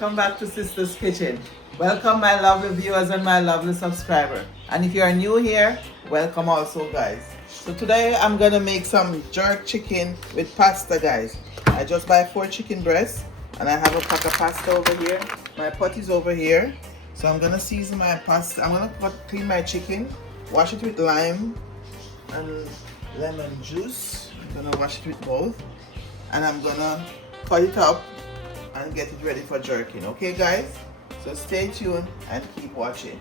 welcome back to Sister's Kitchen. Welcome my lovely viewers and my lovely subscriber. And if you are new here, welcome also guys. So today I'm gonna make some jerk chicken with pasta guys. I just buy 4 chicken breasts and I have a pack of pasta over here. My pot is over here. So I'm gonna season my pasta. I'm gonna clean my chicken, wash it with lime and lemon juice. I'm gonna wash it with both. And I'm gonna cut it up and get it ready for jerking. Okay guys, so stay tuned and keep watching.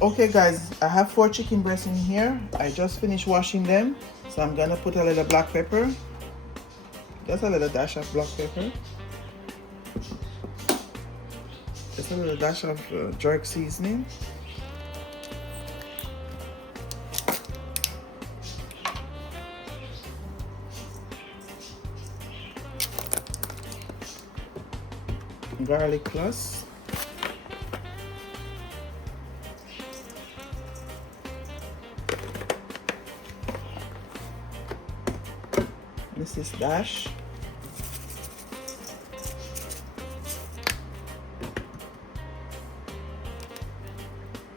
Okay guys, I have 4 chicken breasts in here. I just finished washing them, so I'm gonna put a little black pepper, just a little dash of black pepper, just a little dash of jerk seasoning, garlic cloves, this is dash,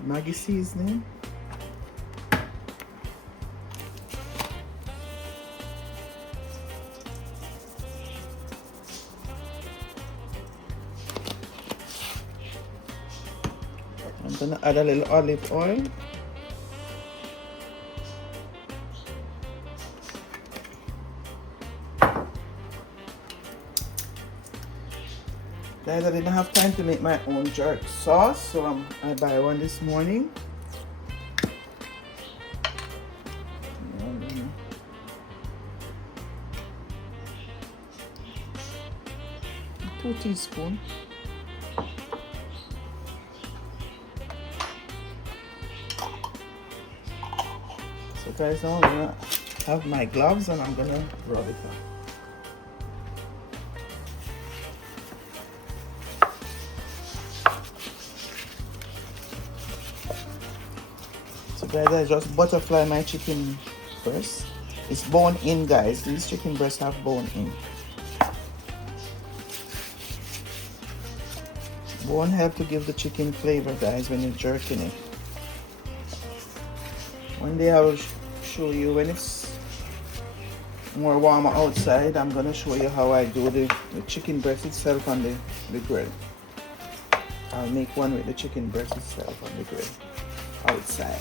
Maggi seasoning, I'm gonna add a little olive oil, guys. I didn't have time to make my own jerk sauce, so I buy one this morning. 2 teaspoons. So guys, now I'm gonna have my gloves and I'm gonna rub it on. So guys, I just butterfly my chicken breast. It's bone in guys. These chicken breasts have bone in. Bone help to give the chicken flavor guys when you're jerking it. One day I will show you when it's more warmer outside. I'm gonna show you how I do the chicken breast itself on the grill. I'll make one with the chicken breast itself on the grill outside.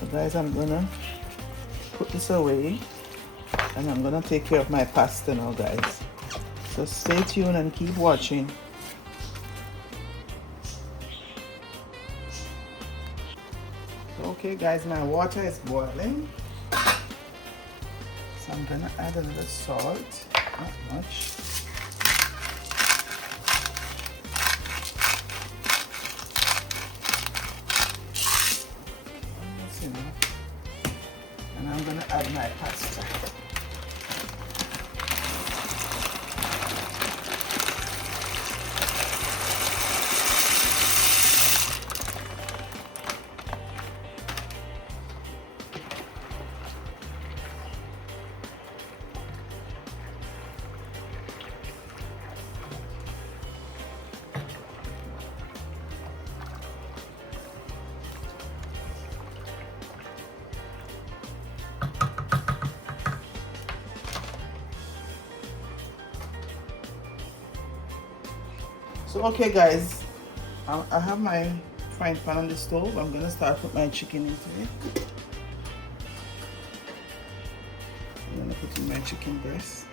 So guys, I'm gonna put this away and I'm gonna take care of my pasta now guys. So stay tuned and keep watching. Okay guys, my water is boiling. So I'm gonna add a little salt, not much. And I'm gonna add my pasta. So okay guys, I have my frying pan on the stove. I'm gonna start put my chicken into it. I'm gonna put in my chicken breast.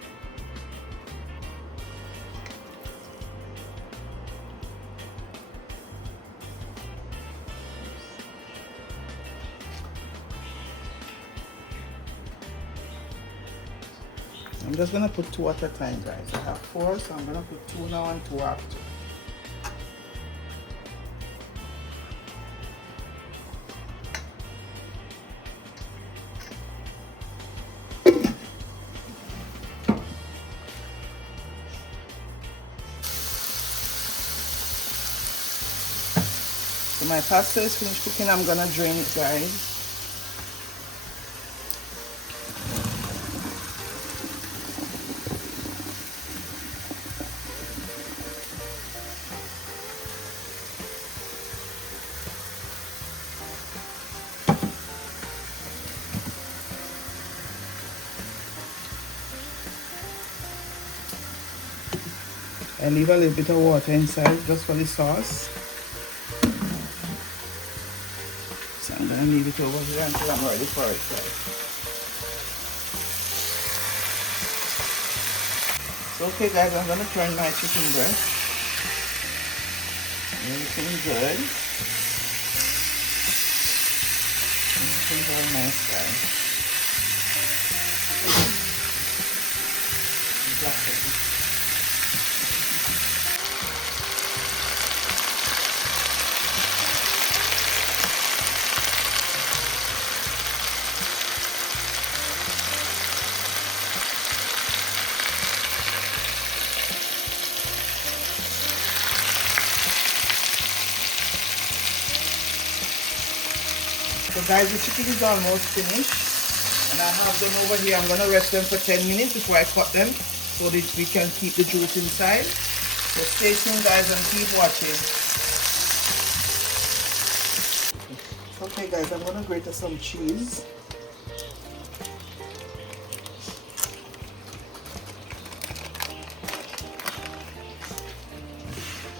I'm just gonna put 2 at a time guys. I have 4, so I'm gonna put 2 now and 2 after. my pasta is finished cooking. I'm gonna drain it, guys. I leave a little bit of water inside just for the sauce. So I'm gonna leave it over here until I'm ready for it, guys. So okay guys, I'm gonna turn my chicken breast. Everything good. Everything very nice, guys. Black pepper. So guys, the chicken is almost finished, and I have them over here. I'm gonna rest them for 10 minutes before I cut them so that we can keep the juice inside. So stay tuned guys and keep watching. Okay guys, I'm gonna grate some cheese.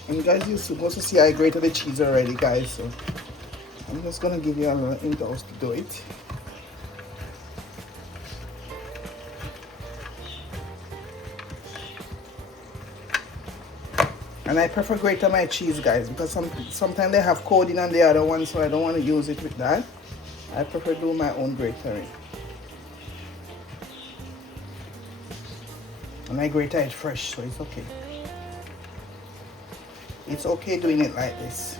And guys, you're supposed to see I grated the cheese already, guys, so I'm just gonna give you a little indulge to do it. And I prefer grate my cheese, guys, because sometimes they have coating on the other one, so I don't want to use it with that. I prefer do my own grating. And I grate it fresh, so it's okay. It's okay doing it like this.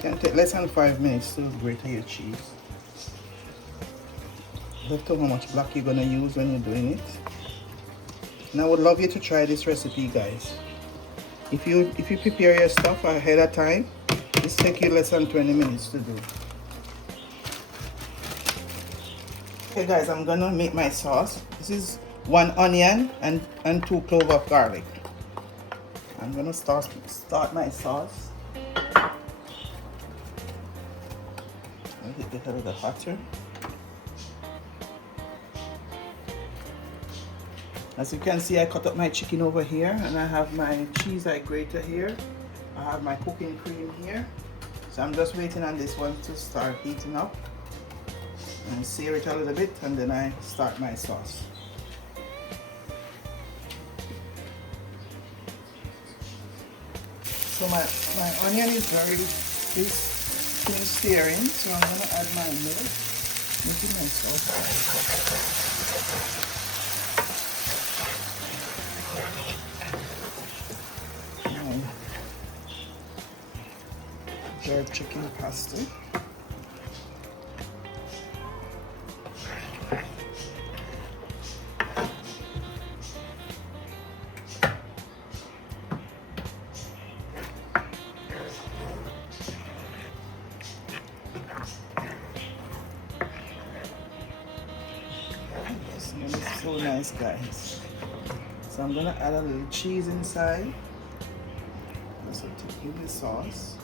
Can take less than 5 minutes to grate your cheese. Don't know how much black you're gonna use when you're doing it. And I would love you to try this recipe, guys. If you prepare your stuff ahead of time, this takes you less than 20 minutes to do. Okay guys, I'm gonna make my sauce. This is 1 onion and 2 cloves of garlic. I'm gonna start my sauce. I'll get it a little hotter. As you can see, I cut up my chicken over here, and I have my cheese I grated here. I have my cooking cream here. So I'm just waiting on this one to start heating up. And sear it a little bit, and then I start my sauce. So my onion is finished searing, so I'm gonna add my milk into my sauce. Jerk chicken pasta. Yes, and it's so nice, guys. So I'm gonna add a little cheese inside. Also to give the sauce.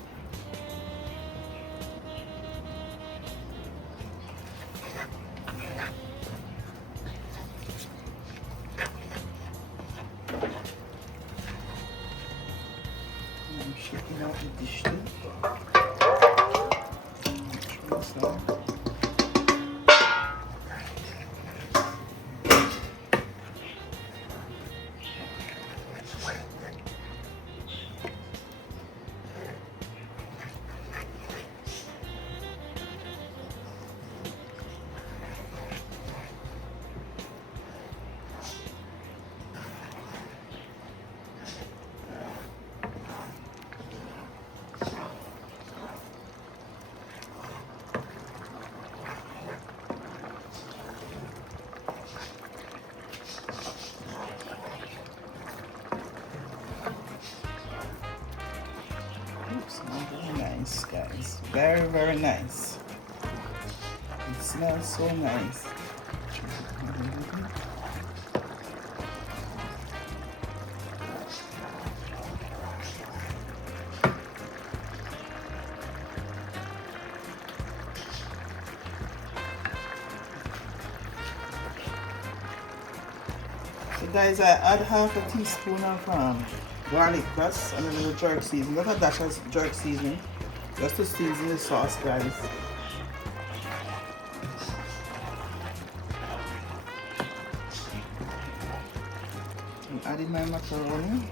I'm shaking out the dish too. guys. Very, very nice. It smells so nice. So guys, I add half a teaspoon of garlic crust and a little jerk seasoning. Not a dash of jerk seasoning, just to season the sauce, guys. I'm adding my macaroni.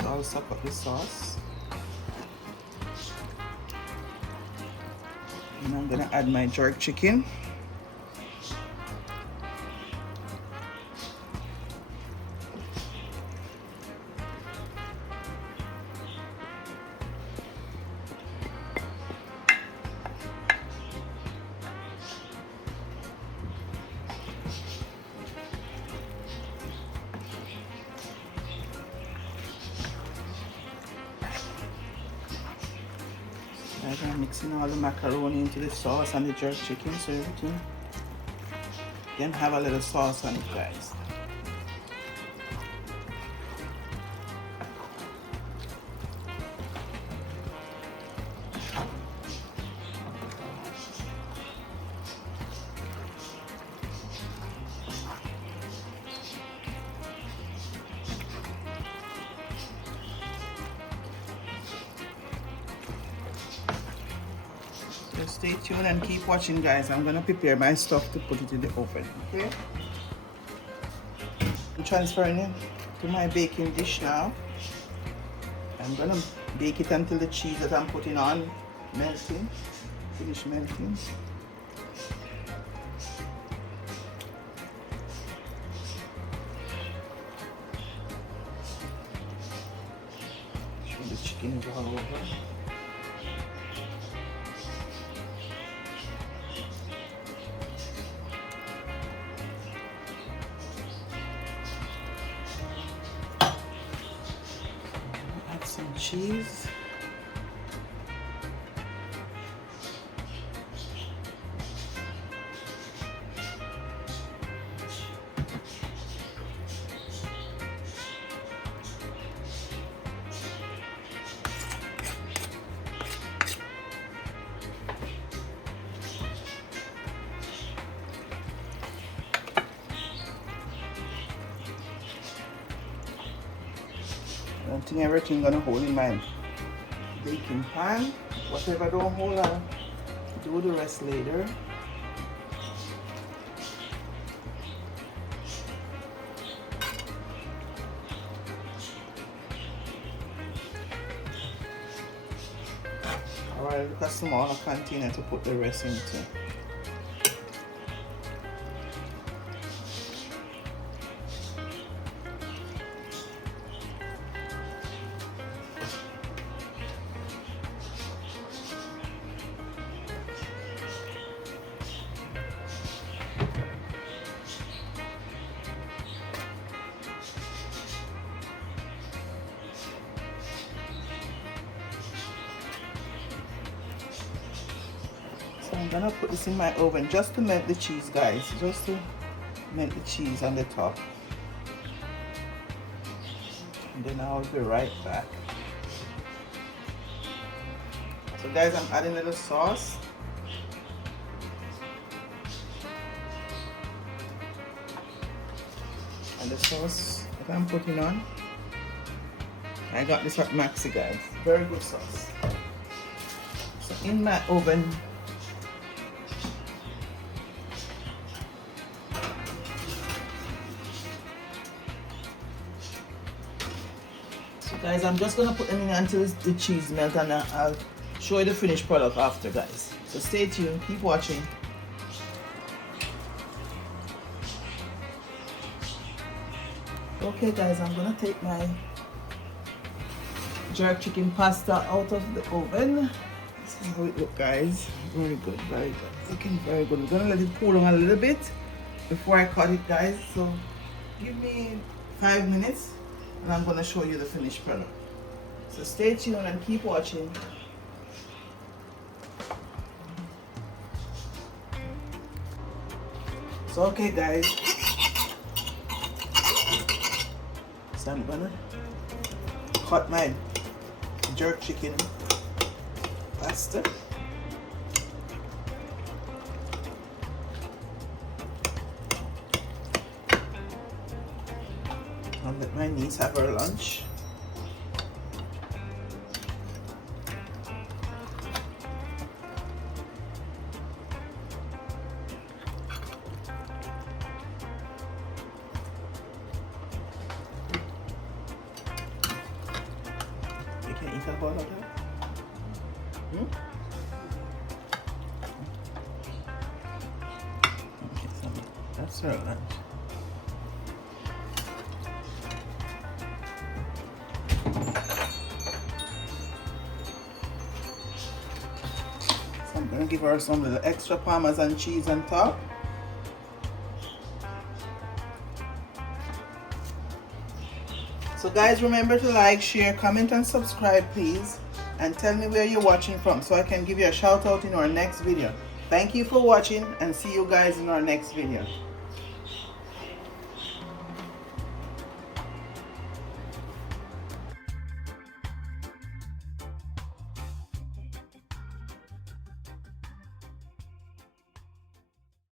I'll suck up the sauce. And I'm gonna add my jerk chicken. I'm mixing all the macaroni into the sauce and the jerk chicken so everything can have a little sauce on it, guys. So stay tuned and keep watching, guys. I'm gonna prepare my stuff to put it in the oven. Okay, I'm transferring it to my baking dish now. I'm gonna bake it until the cheese that I'm putting on melting, finish melting. Sure the chicken is all over. Some cheese. I don't think everything gonna hold in my baking pan. Whatever don't hold, I'll do the rest later. Alright, look at smaller container to put the rest into. So I'm gonna put this in my oven just to melt the cheese, guys. Just to melt the cheese on the top. And then I'll be right back. So guys, I'm adding a little sauce. And the sauce that I'm putting on, I got this at Maxi, guys. Very good sauce. So in my oven, so guys, I'm just gonna put them in until the cheese melts, and I'll show you the finished product after, guys. So stay tuned, keep watching. Okay guys, I'm gonna take my jerk chicken pasta out of the oven. This is how it looks, guys. Very good, very good. Looking very good. We're gonna let it cool down a little bit before I cut it, guys. So give me 5 minutes and I'm going to show you the finished product. So stay tuned and keep watching. So okay guys, so I'm gonna cut my jerk chicken pasta. I'll let my niece have her lunch. You can eat a bowl of that. Okay, so that's her lunch. So I'm gonna give her some little extra Parmesan cheese on top. So guys, remember to like, share, comment and subscribe please, and tell me where you're watching from so I can give you a shout out in our next video. Thank you for watching and see you guys in our next video.